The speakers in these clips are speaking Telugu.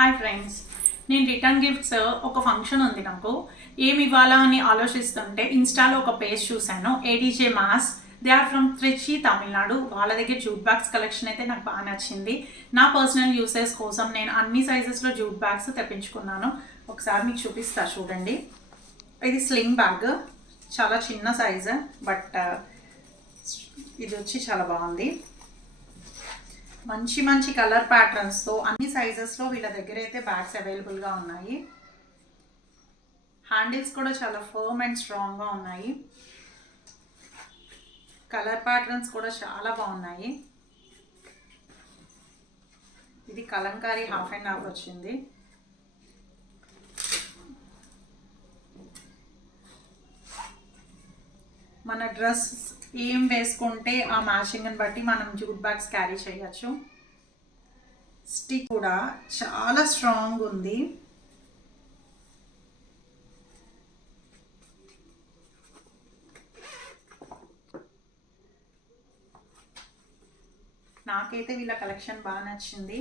హాయ్ ఫ్రెండ్స్, నేను రిటర్న్ గిఫ్ట్స్ ఒక ఫంక్షన్ ఉంది. నాకు ఏమి ఇవ్వాలా అని ఆలోచిస్తుంటే ఇన్స్టాలో ఒక పేజ్ చూశాను, ADJ mass. They are from Trichy, Tamil Nadu. వాళ్ళ దగ్గర జూట్ బ్యాగ్స్ కలెక్షన్ అయితే నాకు బాగా నచ్చింది. నా పర్సనల్ యూసెస్ కోసం నేను అన్ని సైజెస్లో జూట్ బ్యాగ్స్ తెప్పించుకున్నాను. ఒకసారి మీకు చూపిస్తా చూడండి. ఇది స్లింగ్ బ్యాగ్, చాలా చిన్న సైజు, బట్ ఇది వచ్చి చాలా బాగుంది. మంచి మంచి కలర్ ప్యాటర్న్స్తో అన్ని సైజెస్లో వీళ్ళ దగ్గర అయితే బ్యాగ్స్ అవైలబుల్గా ఉన్నాయి. హ్యాండిల్స్ కూడా చాలా ఫర్మ్ అండ్ స్ట్రాంగ్గా ఉన్నాయి. కలర్ ప్యాటర్న్స్ కూడా చాలా బాగున్నాయి. ఇది కలంకారీ హాఫ్ అండ్ హాఫ్ వచ్చింది. మన డ్రెస్ ఏం వేసుకుంటే ఆ మ్యాచింగ్ని బట్టి మనం జూట్ బ్యాగ్స్ క్యారీ చేయొచ్చు. స్టిక్ కూడా చాలా స్ట్రాంగ్ ఉంది. నాకైతే వీళ్ళ కలెక్షన్ బాగా నచ్చింది.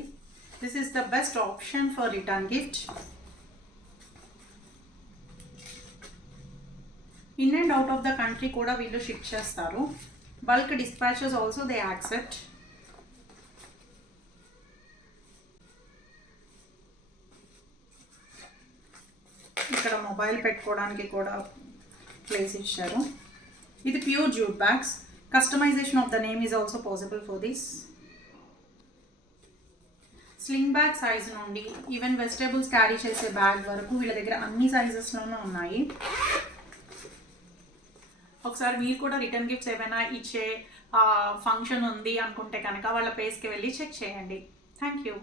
This is the best option for return gift. In and out of the country కూడా వీళ్ళు షిప్ చేస్తారు. Bulk dispatches also they accept. ఇక్కడ మొబైల్ పెట్టుకోవడానికి కూడా ప్లేస్ ఇచ్చారు. ఇది pure jute bags. Customization of the name is also possible for this. Sling bag size నుండి ఈవెన్ వెజిటేబుల్స్ క్యారీ చేసే బ్యాగ్ వరకు వీళ్ళ దగ్గర అన్ని సైజెస్లోనూ ఉన్నాయి. ఒకసారి మీరు కూడా రిటర్న్ గిఫ్ట్స్ ఏమైనా ఇచ్చే ఫంక్షన్ ఉంది అనుకుంటే కనుక వాళ్ళ పేజ్కి వెళ్ళి చెక్ చేయండి. Thank you.